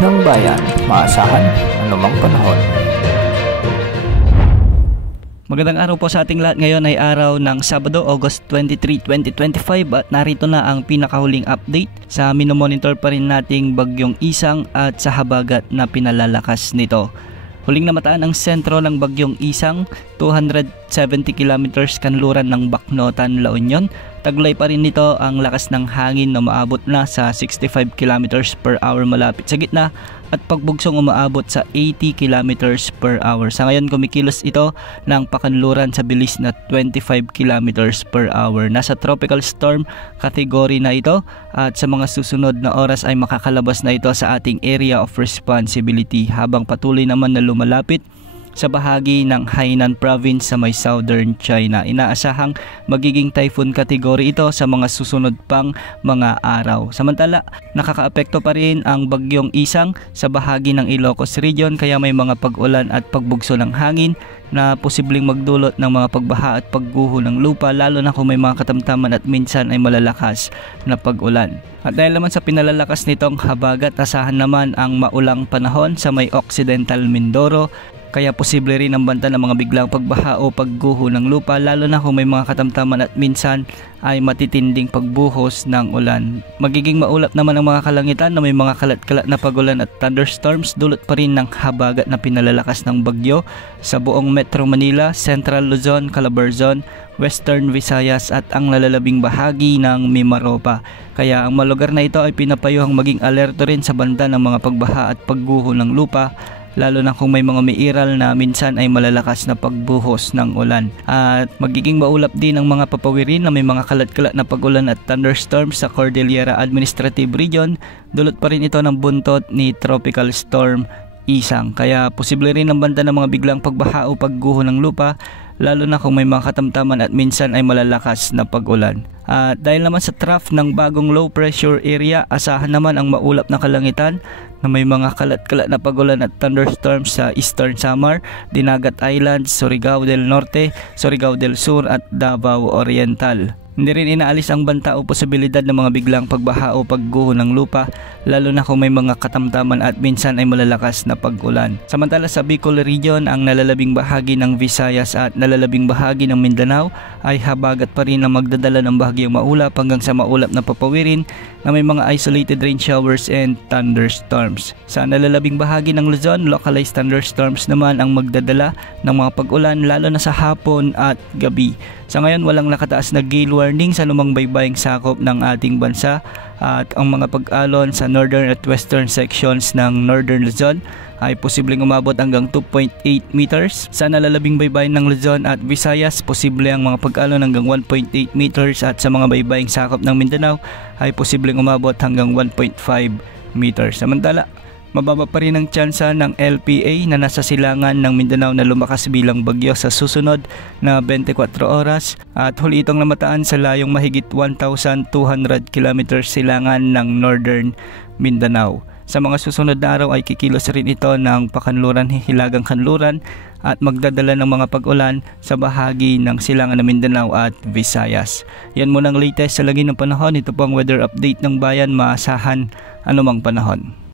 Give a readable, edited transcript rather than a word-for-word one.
ng bayan, maasahan anumang panahon. Magandang araw po sa ating lahat. Ngayon ay araw ng Sabado, August 23, 2025 at narito na ang pinakahuling update sa minomonitor pa rin nating bagyong Isang at sa habagat na pinalalakas nito. Huling namataan ang sentro ng bagyong Isang, 270 kilometers kanluran ng Bacnotan, La Union. Taglay pa rin nito ang lakas ng hangin na umaabot na sa 65 kilometers per hour malapit sa gitna at pagbugsong umaabot sa 80 kilometers per hour. Sa ngayon kumikilos ito ng pakanluran sa bilis na 25 kilometers per hour. Nasa tropical storm category na ito at sa mga susunod na oras ay makakalabas na ito sa ating area of responsibility habang patuloy naman na lumalapit sa bahagi ng Hainan Province sa may southern China. Inaasahang magiging typhoon category ito sa mga susunod pang mga araw. Samantala, nakakaapekto pa rin ang bagyong Isang sa bahagi ng Ilocos Region kaya may mga pag-ulan at pagbugso ng hangin na posibleng magdulot ng mga pagbaha at pagguho ng lupa lalo na kung may mga katamtaman at minsan ay malalakas na pag-ulan. At dahil naman sa pinalalakas nitong habagat, asahan naman ang maulang panahon sa may Occidental Mindoro. Kaya posible rin ang banta ng mga biglang pagbaha o pagguho ng lupa lalo na kung may mga katamtaman at minsan ay matitinding pagbuhos ng ulan. Magiging maulap naman ang mga kalangitan na may mga kalat-kalat na pagulan at thunderstorms dulot pa rin ng habagat na pinalalakas ng bagyo sa buong Metro Manila, Central Luzon, Calabarzon, Western Visayas at ang lalalabing bahagi ng Mimaropa. Kaya ang mga lugar na ito ay pinapayuhang maging alerto rin sa banta ng mga pagbaha at pagguho ng lupa lalo na kung may mga umiiral na minsan ay malalakas na pagbuhos ng ulan. At magiging maulap din ang mga papawirin na may mga kalat-kalat na pagulan at thunderstorms sa Cordillera Administrative Region. Dulot pa rin ito ng buntot ni Tropical Storm Isang. Kaya posible rin ang banta ng mga biglang pagbaha o pagguho ng lupa lalo na kung may mga katamtaman at minsan ay malalakas na pag-ulan. At dahil naman sa trough ng bagong low pressure area, asahan naman ang maulap na kalangitan na may mga kalat-kalat na pagulan at thunderstorms sa Eastern Samar, Dinagat Islands, Surigao del Norte, Surigao del Sur at Davao Oriental. Hindi rin inaalis ang banta o posibilidad ng mga biglang pagbaha o pagguho ng lupa lalo na kung may mga katamtaman at minsan ay malalakas na pag-ulan. Samantala sa Bicol Region, ang nalalabing bahagi ng Visayas at nalalabing bahagi ng Mindanao ay habagat pa rin ang magdadala ng bahagyang maulap hanggang sa maulap na papawirin na may mga isolated rain showers and thunderstorms. Sa nalalabing bahagi ng Luzon, localized thunderstorms naman ang magdadala ng mga pag-ulan lalo na sa hapon at gabi. Sa ngayon walang nakataas na gale warning sa lumang baybaying sakop ng ating bansa at ang mga pag-alon sa northern at western sections ng Northern Luzon ay posibleng umabot hanggang 2.8 meters. Sa nalalabing baybayin ng Luzon at Visayas, posible ang mga pag-alon hanggang 1.8 meters at sa mga baybaying sakop ng Mindanao ay posibleng umabot hanggang 1.5 meters. Samantala, mababa pa rin ang tsansa ng LPA na nasa silangan ng Mindanao na lumakas bilang bagyo sa susunod na 24 oras at huli itong namataan sa layong mahigit 1,200 kilometers silangan ng Northern Mindanao. Sa mga susunod na araw ay kikilos rin ito ng pakanluran, hilagang kanluran at magdadala ng mga pag-ulan sa bahagi ng silangan ng Mindanao at Visayas. Yan muna ang latest sa lagi ng panahon. Ito po ang weather update ng bayan, maasahan anumang panahon.